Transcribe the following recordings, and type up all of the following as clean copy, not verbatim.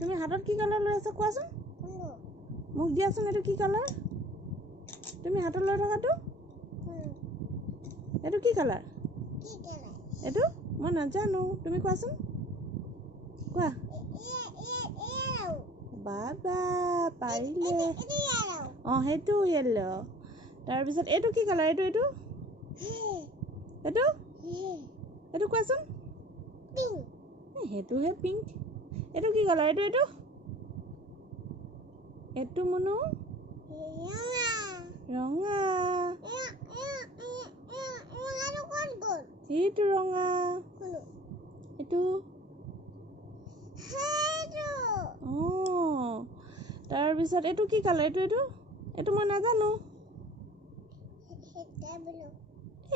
তুমি হাতত কি কালাৰ লৈ আছা কোৱাচোন মোক দিয়াচোন এইটো কি কালাৰ তুমি হাতত লৈ থকাটো এইটো কি কালাৰ এইটো মই নাজানো তুমি কোৱাচোন কোৱা বাবা পাৰিলে সেইটো য়েল্লো তাৰপিছত এইটো কি কালাৰ এইটো এইটো এইটো এইটো কোৱাচোন সেইটোহে পিংক এইটো কি কালাৰ এইটো এইটো এইটো মনো ৰঙা এইটো ৰঙা এইটো তাৰপিছত এইটো কি কালাৰ এইটো এইটো এইটো মই নাজানো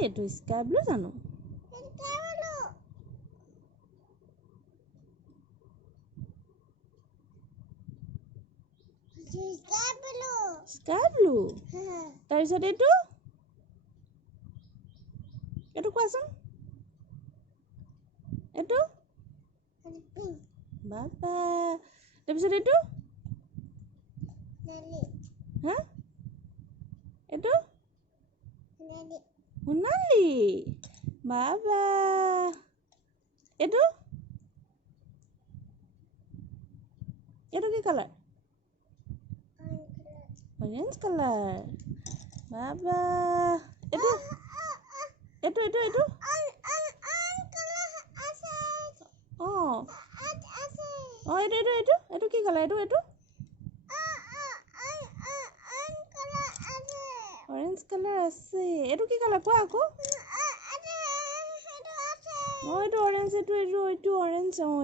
এইটো স্কাই ব্লু জানো স্কাই ব্লু তাৰপিছত এইটো এইটো কোৱাচোন এইটো বাবা তাৰপিছত এইটো হা এইটো সোণালী বাবা এইটো এইটো কি কালাৰ অৰেঞ্জ কালাৰ বাবা এইটো এইটো এইটো এইটো এইটো এইটো এইটো এইটো কি কালাৰ এইটো এইটো অৰেঞ্জ কালাৰ আছে এইটো কি কালাৰ কোৱা আকৌ এইটো অৰেঞ্জ এইটো এইটো এইটো অৰেঞ্জ